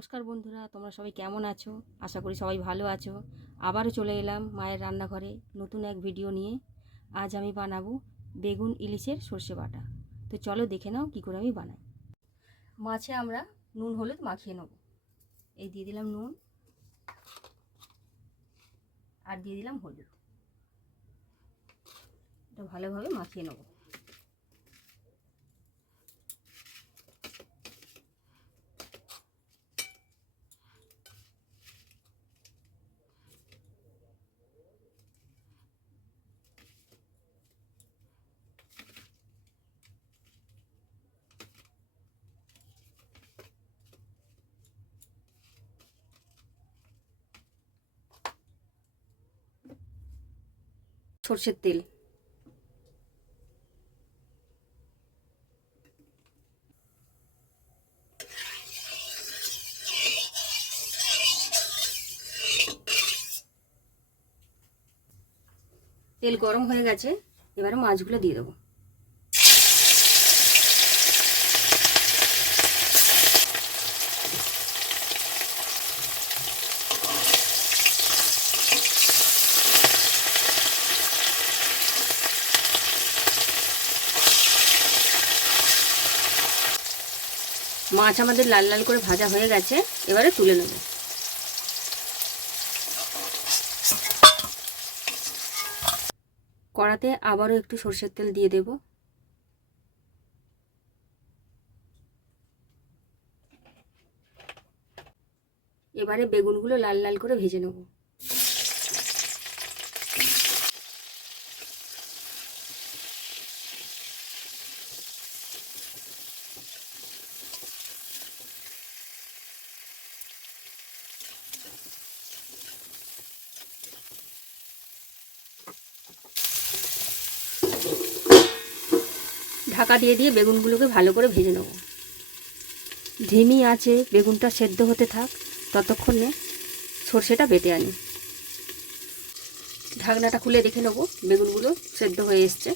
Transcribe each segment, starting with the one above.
নমস্কার বন্ধুরা, তোমরা সবাই কেমন আছো? আশা করি সবাই ভালো আছো। আবারও চলে এলাম মায়ের রান্নাঘরে নতুন এক ভিডিও নিয়ে। আজ আমি বানাবো বেগুন ইলিশের সর্ষে বাটা। তো চলো দেখে নাও কী করে আমি বানাই। মাছে আমরা নুন হলুদ মাখিয়ে নেব। এই দিয়ে দিলাম নুন আর দিয়ে দিলাম হলুদ। এটা ভালোভাবে মাখিয়ে নেব। সর্ষের তেল, তেল গরম হয়ে গেছে, এবারে মাছগুলো দিয়ে দেবো। মাছ আমাদের লাল লাল করে ভাজা হয়ে গেছে, এবারে তুলে নেব। কড়াতে আবারও একটু সরষের তেল দিয়ে দেব। এবারে বেগুনগুলো লাল লাল করে ভেজে নেব। ঢাকা দিয়ে দিয়ে বেগুনগুলোকে ভালো করে ভেজে নেব। ধিমি আঁচে বেগুনটা সেদ্ধ হতে থাক, ততক্ষণে সর্ষেটা বেটে আনি। ঢাকনাটা খুলে দেখে নেব বেগুনগুলো সেদ্ধ হয়ে এসছে।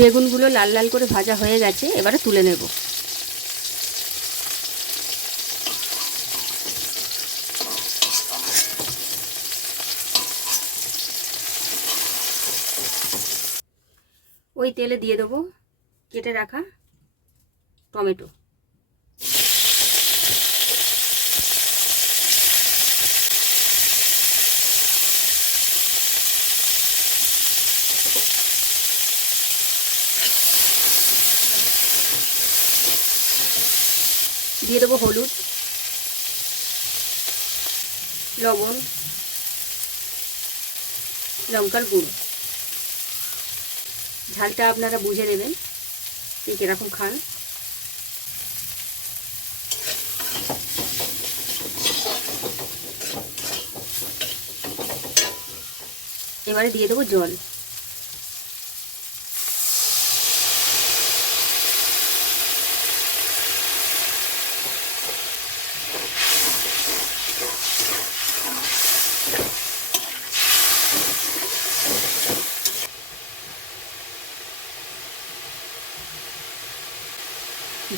বেগুনগুলো লাল লাল করে ভাজা হয়ে গেছে, এবারে তুলে নেব। ওই তেলে দিয়ে দেবো কেটে রাখা টমেটো। দিয়ে দেবো হলুদ, লবণ, লঙ্কার গুঁড়ো। ঝালটা আপনারা বুঝে নেবেন ঠিক এরকম খান। এবারে দিয়ে দেবো জল।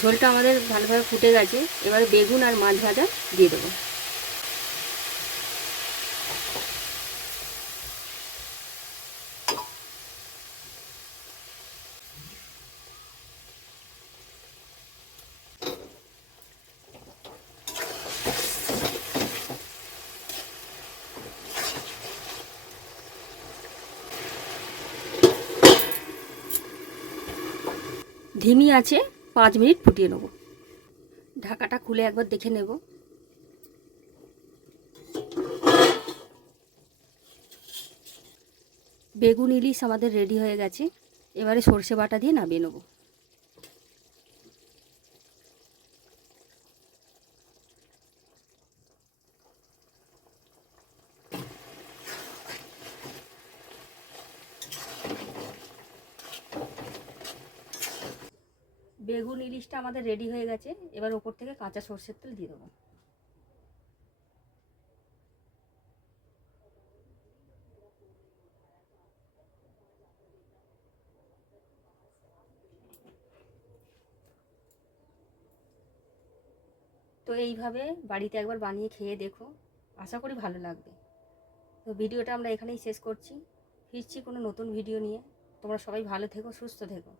ঝোলটা আমাদের ভালোভাবে ফুটে গেছে, এবারে বেগুন আর মাছ ভাজা দিয়ে দেবো। ধিমি আছে 5 মিনিট ফুটিয়ে নেব। ঢাকাটা খুলে একবার দেখে নেব। বেগুন ইলিশ আমাদের রেডি হয়ে গেছে, এবারে সর্ষে বাটা দিয়ে নামিয়ে নেব। বেগুন ইলিশটা আমাদের রেডি হয়ে গেছে। এবার ওপর থেকে কাঁচা সর্ষের তেল দিয়ে দেবো। তো এইভাবে বাড়িতে একবার বানিয়ে খেয়ে দেখো, আশা করি ভালো লাগবে। তো ভিডিওটা আমরা এখানেই শেষ করছি, ফিরছি কোনো নতুন ভিডিও নিয়ে। তোমরা সবাই ভালো থেকো, সুস্থ থেকো।